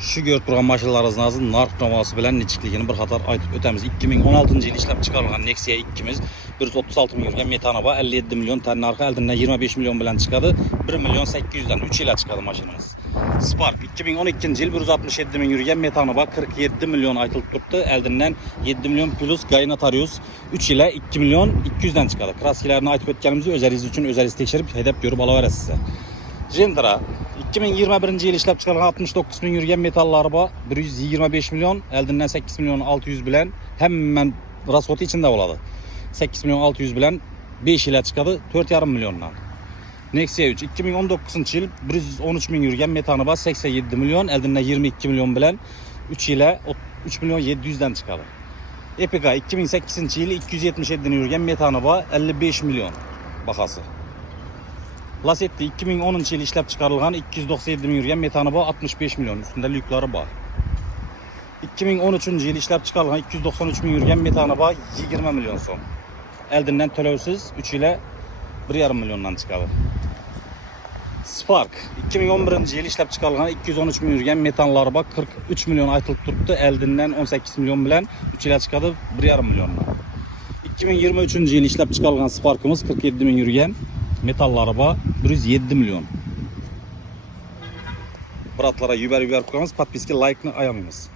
Şu görüp turgan maşınlarınızın narx-navosi bilen neçikligini bir qator aytıp ötemiz. 2016-yıl ishlab chiqarilgan Nexia 2'miz 136 ming yurgan metanaba 57 milyon tane narxı eldinden 25 milyon bilen çıkadı. 1 milyon 800'den 3 yıla çıkadı maşinimiz. Spark 2012 yıl 167 ming yurgan metanaba 47 milyon aytılıp turuptu. Eldinden 7 milyon plus Gaynatarius 3 yıla 2 milyon 200'den çıkadı. Kraskilerini aytıp ötkənimizi özəriz üçün özəriz tekşirip hedef görüp alıveririz size. Jendra 2021 yıl işlep çıkarılan 69 bin yürgen metalli araba 125 milyon eldinden 8 milyon 600 bilen hemen rasoti içinde oladı. 8 milyon 600 bilen 5 ile çıkadı 4,5 milyondan. Nexia 3 2019 yıl 113 bin yürgen metanı 87 milyon eldinden 22 milyon bilen 3 ile 3 milyon 700'den çıkadı. Epica 2008 yıl 277 yürgen metanı 55 milyon bakası. Lasetti 2010 yıl işlep çıkarılgan 297 bin yürgen metanı 65 milyon üstünde lükleri var. 2013 yıl işlep çıkarılgan 293 bin yürgen metanı 20 milyon son. Eldinden tölevsiz 3 ile 1,5 milyondan çıkardı. Spark 2011 yıl işlep çıkarılgan 213 bin yürgen metanları 43 milyon aytılıp turuptu. Eldinden 18 milyon bilen 3 ile çıkardı 1,5 milyondan. 2023 yıl işlep çıkarılgan Spark'ımız 47 bin yürgen metalli araba 107 milyon. Bratlara yüber koyamız, patpiski like'ını ayamayız.